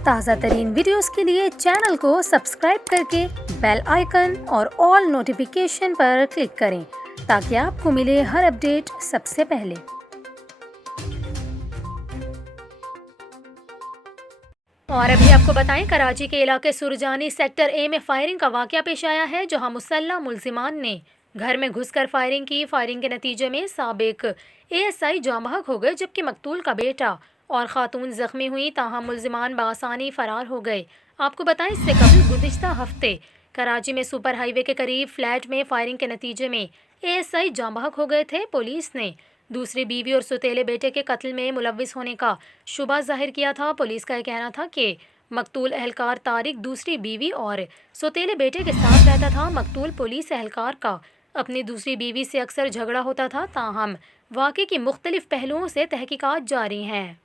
ताज़ा तरीन वीडियोस के लिए चैनल को सब्सक्राइब करके बेल आइकन और ऑल नोटिफिकेशन पर क्लिक करें ताकि आपको मिले हर अपडेट सबसे पहले। और अभी आपको बताएं, कराची के इलाके सुरजानी सेक्टर ए में फायरिंग का वाकया पेश आया है, जहां मुसल्लह मुल्जिमान ने घर में घुसकर फायरिंग की। फायरिंग के नतीजे में साबिक एएसआई जाँ बहक हो गए, जबकि मकतूल का बेटा और खातून जख्मी हुई। ताहम मुल्जिमान बासानी फरार हो गए। आपको बताएं, इससे कबल गुज़िश्ता हफ्ते कराची में सुपर हाईवे के करीब फ्लैट में फायरिंग के नतीजे में एएसआई जाँ बहक हो गए थे। पुलिस ने दूसरी बीवी और सौतेले बेटे के कत्ल में मुलव्विस होने का शुबा जाहिर किया था। पुलिस का यह कहना था कि मकतूल एहलकार तारिक दूसरी बीवी और सौतेले बेटे के साथ रहता था। मकतूल पुलिस एहलकार का अपनी दूसरी बीवी से अक्सर झगड़ा होता था। ताहम वाक़े की मुख्तलिफ पहलुओं से तहकीकात जारी हैं।